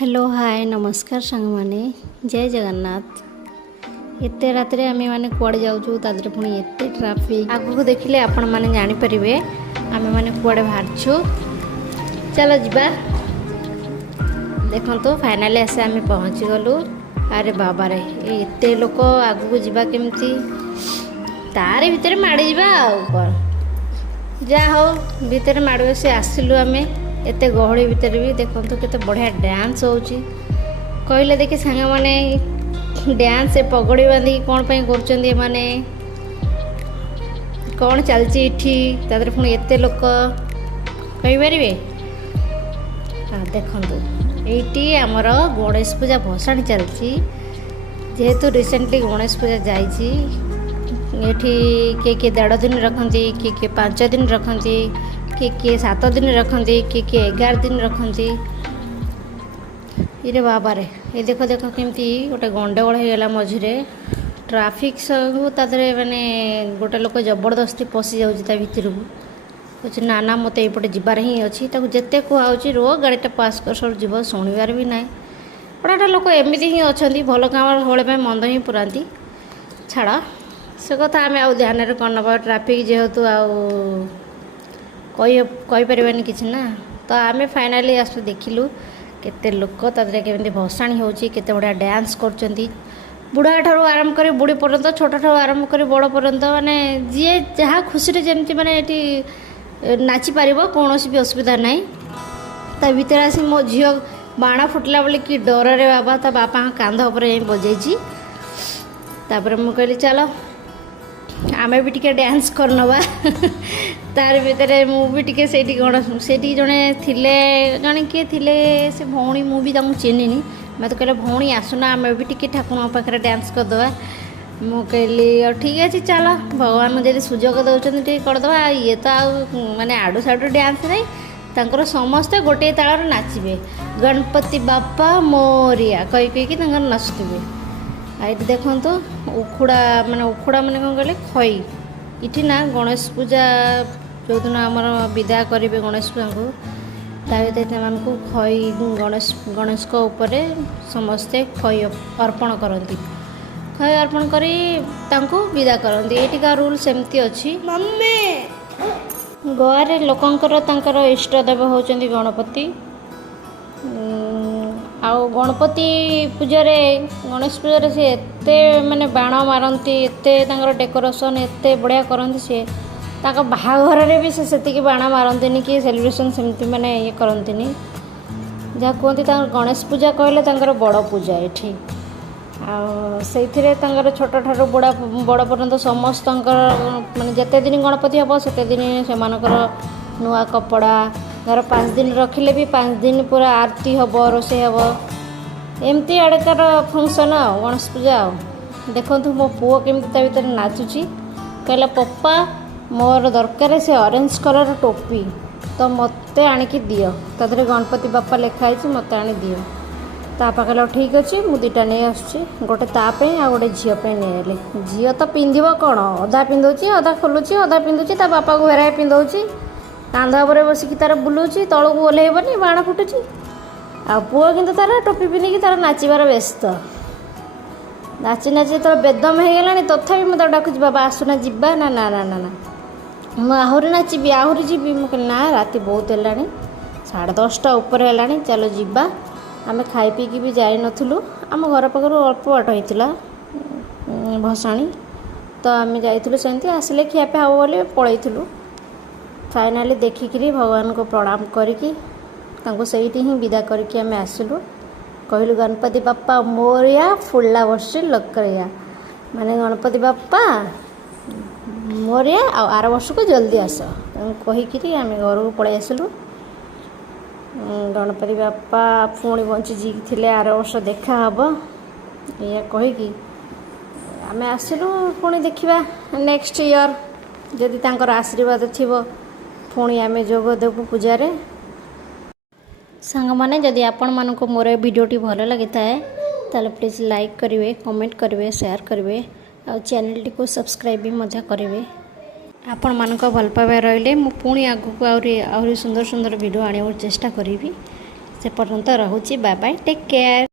Hello hi नमस्कार सांग माने जय जगन्नाथ। एते रात रे आमे माने कुआडे जाउछु तादरे पुणी एते ट्रैफिक आगु देखिले आपण माने जानि परिबे आमे माने कुआडे बाहरछु। चलो जिबा देखंतु फाइनली आसे आमे पहुंची गलु। अरे बाबा रे एते लोक आगु जिबा केमती तारे भितरे माडी जिबा आ ऊपर जा हो भितरे माडवे से आसिलु आमे एते गहड़ी भितर भी देखो केते बढ़िया डांस होउची कहले देखि सांगा माने डांस से पगड़ी बांधी कौन पे करचंदी माने कौन चलची इठी तादरे पुणी एते लोक कहि परिबे। हां देखंतु एटी हमर गणेश पूजा भसाणी चलची जेहेतु रिसेंटली गणेश पूजा जाईची एठी के 1.5 दिन रखंती के 5 दिन रखंती किए 7 दिन रखती किए 11 दिन रखती। ये बाबा रे ये देख देख केमती गोटे गंडगोल हो गला मझे ट्राफिक सब तादरे माने गोटे लोक जबरदस्ती पशि जाऊँगी भितर को कहे ना ना मत ये जबार ही अच्छी जिते कहुच्छी रो गाड़ीटा पास कर सब जीव शुणवार भी ना गोटा लोक एमती ही अच्छा भल काम हले मंद ही पुराती छाड़ से कथा आम आ ध्यान में कौन ना ट्राफिक जेहेतु कहीपरि कि ना तो आम फाइनाली आस देखिलु केते लोक तादरे केमती भसाणी होची केते बढ़िया डांस करचंती बुढ़ा ठारू आरंभ कर बुढ़ी पर्यंत छोटा ठारू आरंभ कर बड़ पर्यंत माने जी जहाँ खुशी रे जेमती माने एटी नाची पारिबो कोनोसी भी असुविधा नहीं। ता भीतर आसी मो झियो बाणा फुटला बोली कि डर रे बाबा ता बापा कांध उपर बजेची तापर मु कहली चलो आमे भी टिके डांस करनवा तार भितर मुझे से जड़े थिले जड़े किए थिले से भौणी मुझे चिन्हनी मत कहले भौणी आसुना आम भी टिके ठाकुर पाखे डांस करदे मु कहली ठीक अच्छे चल भगवान जब सुजोग दौरान करदे ये तो माने आड़ू साड़ू डांस नहीं तांकर समस्ते गोटे ताल नाचे गणपति बापा मोरिया कही कहीकि नाचुवे ये देखु उखुड़ा माने कौन कहले खई इठी ना गणेश पूजा जो दिन आमर विदा करेंगे गणेश पूजा को ताकू खई गणेश को ऊपर समस्ते खई अर्पण करती खई अर्पण करी तांको विदा करती ये रूल सेमती अच्छी गोवा रे लोकंकर तांकर इष्टदेव होचंदी गणपति आउ गणपति पूजारे गणेश पूजा से एते माने बाण मारती एते डेकोरेशन एते बढ़िया करती सी बाहाघर रे भी से बाण मारती कि सेलिब्रेशन सेमती माने ये करती जहाँ कहती गणेश पूजा कहले बड़ पूजा ये से छोट ठार बड़ा बड़ पर्यंत समस्त माने जिते दिन गणपति हम से दिन से नुआ कपड़ा घर 5 दिन रखिले भी 5 दिन पूरा आरती हम रोसे हम एमती आड़कार फंक्शन गणेश पूजा देखु मो पुओ केमती भीतर नाचुची कहला पप्पा मोर दरकार से ऑरेंज कलर टोपी तो मत आणिकी दियो तादरे गणपति बापा लिखाई मत आनी दियो तापा कहला ठीक अच्छे मुझे दुटा नहीं आसुची गोटे तापे आ गोटे झीपे नहीं आले झील तो पिंधब कौन अधा पिंधुची अधा खोलुची अधा पिंधुची ता बापा को हेराए पिंधौची कांध उपर बसिकी तार बुलाऊँ तौक ओह्लैबनी बाण फुटुची आ पुओ किंतु तार टोपी पिंधिकी तार नाचार व्यस्त नाची नाची तो बेदम हो गला तथापि मुझे डाकुची बाबा आसुना जीवा ना ना ना ना ना मुझे आहरी नाची आहरी जी मुझे ना राति बहुत है 10:30 उपर है चलो जीवा आम खाई पीकी भी जाई नथुलु आम घर पाखर अल्प बाट होता भसाणी तो आम जाइलु सेमती आसिले खियापिया हम बोली पलैलु फाइनाली देखिकी भगवान को प्रणाम करी ही विदा करके आम आसिलु कहलु गणपति बापा मोरिया फुल्ला वर्षी लकरिया माने गणपति बापा मोरिया आर वर्ष को जल्दी आस कहीकि आम घर को पलि आसिलु गणपति बापा पुणी बंची थे आर वर्ष देखा हम या कहीकि आम आसिलु पुणी देखा नेक्स्ट ईयर जदि तांकर आशीर्वाद थिबो पुणी आम जोग देवु पूजारे सांग माने जदि आपण मानको मोर वीडियोटी भल लगी ताले प्लीज़ लाइक करेंगे कमेंट करेंगे शेयर करेंगे और चैनल टी को सब्सक्राइब भी मजा करेंगे आपण मानको भल पाइबा रहिले मु पुणी आगु को आहुरी सुंदर सुंदर वीडियो आने चेष्टा करी। से पर्यंत रहुची बाय बाय टेक केयर।